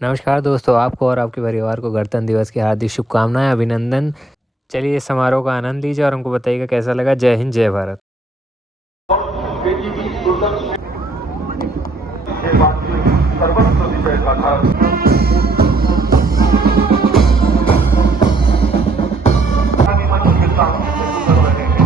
नमस्कार दोस्तों, आपको और आपके परिवार को गणतंत्र दिवस की हार्दिक शुभकामनाएँ, अभिनंदन। चलिए इस समारोह का आनंद लीजिए और हमको बताइएगा कैसा लगा। जय हिंद, जय भारत। सर्वस्व विजय का भारत मंच के सामने से गुजर रहे हैं।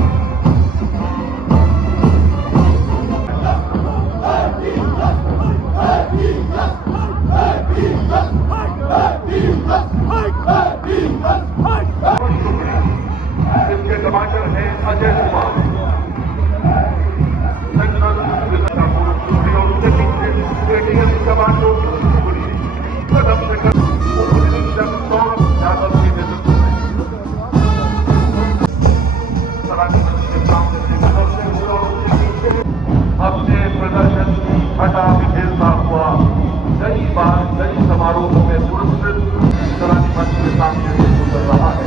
इसके टमाटर हैं अजय कुमार, टमाटो कदम से कदम सौरभ यादव के नेतृत्व में सराहनीय मंच के सामने से गुजरते हुए और उनके पीछे अपने प्रदर्शन की छटा बिखेरता हुआ कई बार कई समारोहों में पुरस्कृत सराहनीय मंच के सामने से गुजर रहा है।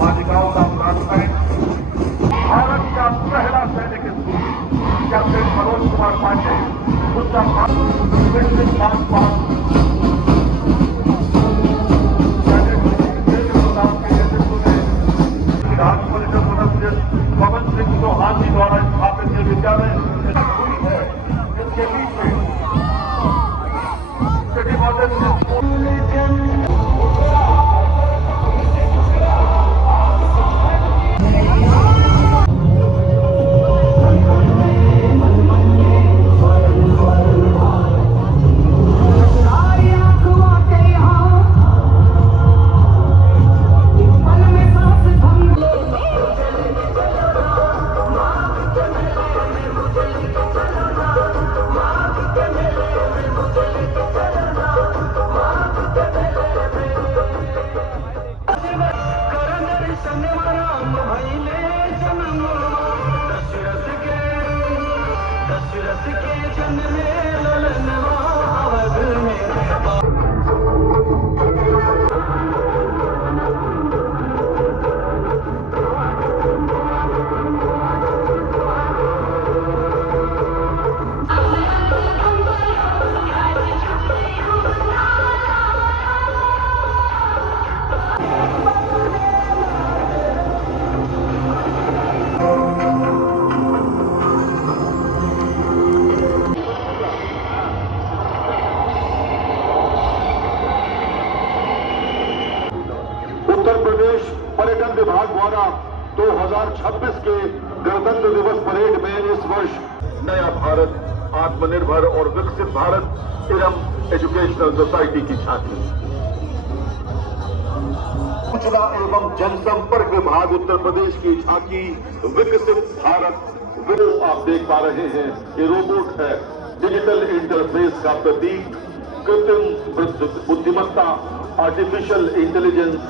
मालिकाओं का भारत का पहला सैनिक कैप्टन मनोज कुमार पांडे, उसका विधान परिषद सदस्य पवन सिंह चौहान जी द्वारा स्थापित ये विद्यालय हुई है। इसके पीछे सिटी मॉडल पर्यटन विभाग द्वारा 2026 के गणतंत्र दिवस परेड में इस वर्ष नया भारत, आत्मनिर्भर और विकसित भारत एवं एजुकेशनल सोसाइटी की झांकी। सूचना एवं जनसंपर्क विभाग उत्तर प्रदेश की झांकी विकसित भारत। आप देख पा रहे हैं ये रोबोट है, डिजिटल इंटरफेस का प्रतीक, कृत्रिम बुद्धिमत्ता, आर्टिफिशियल इंटेलिजेंस।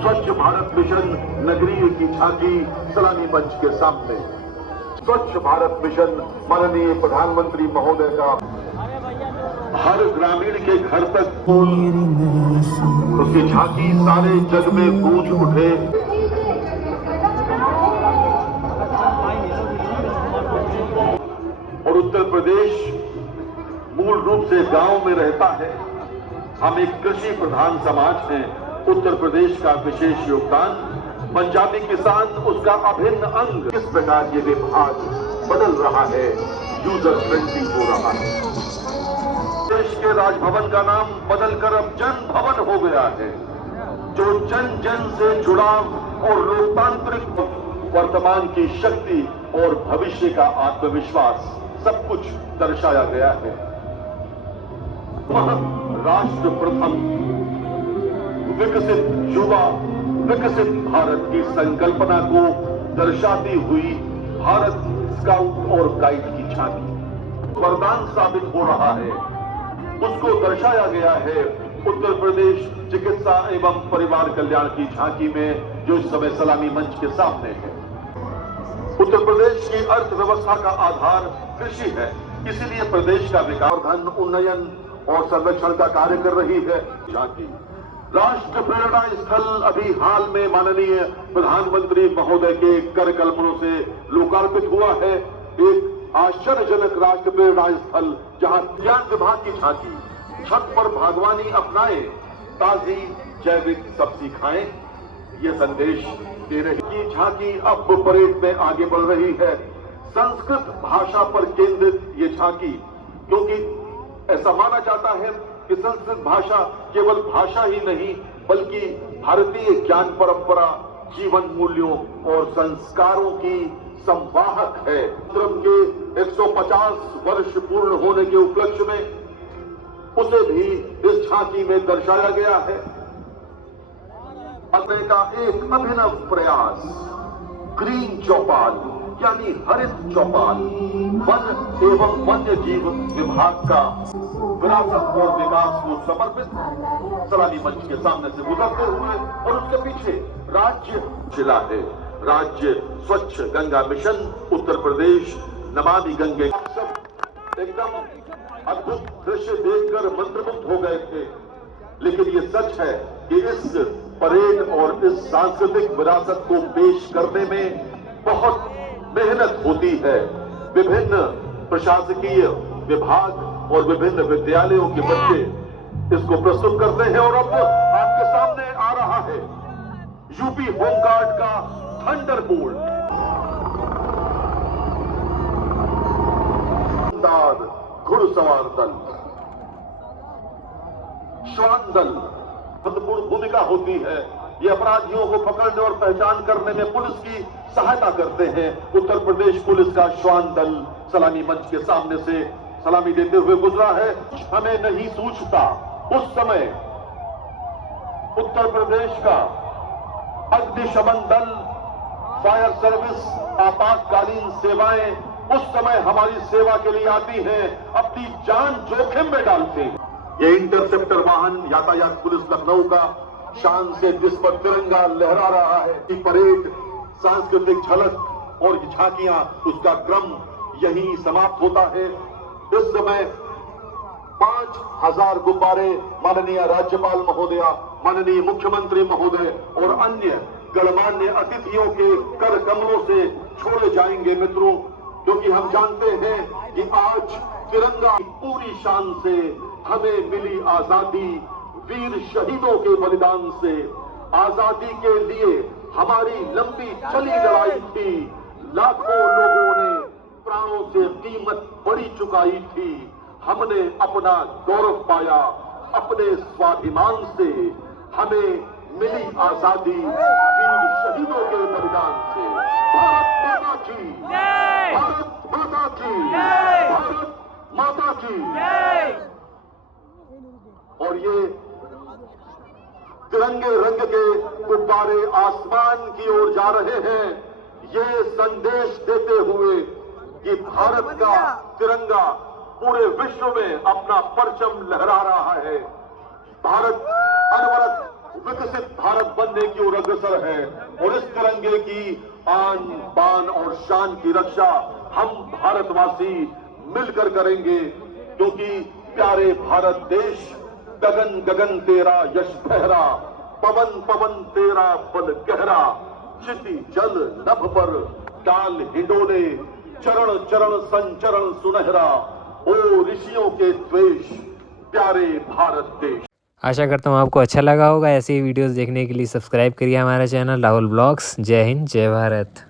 स्वच्छ भारत मिशन नगरीय की झांकी सलामी मंच के सामने। स्वच्छ भारत मिशन माननीय प्रधानमंत्री महोदय का हर ग्रामीण के घर तक उसकी झांकी सारे जग में गूंज उठे। और उत्तर प्रदेश मूल रूप से गांव में रहता है, हम एक कृषि प्रधान समाज हैं। उत्तर प्रदेश का विशेष योगदान, पंजाबी किसान उसका अभिन्न अंग। किस प्रकार ये विभाग बदल रहा है, यूजर फ्रेंडली हो रहा है। देश के राजभवन का नाम बदलकर अब जन भवन हो गया है, जो जन जन से जुड़ाव और लोकतांत्रिक वर्तमान की शक्ति और भविष्य का आत्मविश्वास सब कुछ दर्शाया गया है। राष्ट्र प्रथम, विकसित युवा, विकसित भारत की संकल्पना को दर्शाती हुई भारत स्काउट और गाइड की झांकी वरदान साबित हो रहा है। उसको दर्शाया गया है उत्तर प्रदेश चिकित्सा एवं परिवार कल्याण की झांकी में, जो इस समय सलामी मंच के सामने है। उत्तर प्रदेश की अर्थव्यवस्था का आधार कृषि है, इसीलिए प्रदेश का विकास, धन उन्नयन और संरक्षण का कार्य कर रही है झांकी। राष्ट्र प्रेरणा स्थल अभी हाल में माननीय प्रधानमंत्री महोदय के कर कल्पनों से लोकार्पित हुआ है। एक आश्चर्यजनक राष्ट्र प्रेरणा स्थल, जहां ज्ञान विभाग की झांकी, छत पर बागवानी अपनाएं, ताजी जैविक सब्जी खाएं, ये संदेश दे रही की झांकी अब परेड में आगे बढ़ रही है। संस्कृत भाषा पर केंद्रित ये झांकी, क्योंकि ऐसा माना जाता है कि संस्कृत भाषा केवल भाषा ही नहीं, बल्कि भारतीय ज्ञान परंपरा, जीवन मूल्यों और संस्कारों की संवाहक है। धर्म के 150 वर्ष पूर्ण होने के उपलक्ष्य में उसे भी इस झांकी में दर्शाया गया है। करने का एक अभिनव प्रयास, ग्रीन चौपाल यानी हरित चौपाल, वन एवं वन्य जीव विभाग का विरासत और विकास को समर्पित सलामी मंच के सामने से गुजरते हुए, और उसके पीछे राज्य जिला है, राज्य स्वच्छ गंगा मिशन उत्तर प्रदेश, नमामि गंगे। सब एकदम अद्भुत दृश्य देखकर मंत्रमुग्ध हो गए थे। लेकिन ये सच है कि इस परेड और इस सांस्कृतिक विरासत को पेश करने में बहुत मेहनत होती है। विभिन्न प्रशासकीय विभाग और विभिन्न विद्यालयों के बच्चे इसको प्रस्तुत करते हैं, और अब आपके सामने आ रहा है यूपी होमगार्ड का थंडरबोल्ट, घुड़सवार दल, श्वान दल। महत्वपूर्ण भूमिका होती है। ये अपराधियों को पकड़ने और पहचान करने में पुलिस की सहायता करते हैं। उत्तर प्रदेश पुलिस का श्वान दल सलामी मंच के सामने से सलामी देते हुए गुजरा है। हमें नहीं सूझता उस समय उत्तर प्रदेश का अग्निशमन दल, फायर सर्विस, आपातकालीन सेवाएं उस समय हमारी सेवा के लिए आती हैं, अपनी जान जोखिम में डालते हैं। ये इंटरसेप्टर वाहन यातायात पुलिस लखनऊ का शान से जिस पर तिरंगा लहरा रहा है, कि परेड, सांस्कृतिक झलक और झांकियां, उसका क्रम यहीं समाप्त होता है। इस समय 5000 गुब्बारे माननीय राज्यपाल महोदया, माननीय मुख्यमंत्री महोदय और अन्य गणमान्य अतिथियों के कर कमलों से छोड़े जाएंगे मित्रों, क्योंकि हम जानते हैं कि आज तिरंगा पूरी शान से हमें मिली आजादी, वीर शहीदों के बलिदान से। आजादी के लिए हमारी लंबी चली लड़ाई थी, लाखों लोगों ने प्राणों से कीमत बड़ी चुकाई थी। हमने अपना गौरव पाया अपने स्वाभिमान से, हमें मिली आजादी वीर शहीदों के बलिदान से। भारत माता की, भारत माता की, भारत माता की। और ये तिरंगे रंग के गुब्बारे आसमान की ओर जा रहे हैं, ये संदेश देते हुए कि भारत का तिरंगा पूरे विश्व में अपना परचम लहरा रहा है। भारत अनवरत विकसित भारत बनने की ओर अग्रसर है, और इस तिरंगे की आन बान और शान की रक्षा हम भारतवासी मिलकर करेंगे, क्योंकि प्यारे भारत देश, गगन गगन तेरा यश बहरा, पवन पवन तेरा बल गहरा, क्षिति जल नभ पर डाल हिंडोले, चरण चरण संचरण सुनहरा, ओ ऋषियों के द्वेष प्यारे भारत देश। आशा करता हूँ आपको अच्छा लगा होगा। ऐसे ही वीडियोस देखने के लिए सब्सक्राइब करिए हमारा चैनल राहुल ब्लॉग्स। जय हिंद, जय भारत।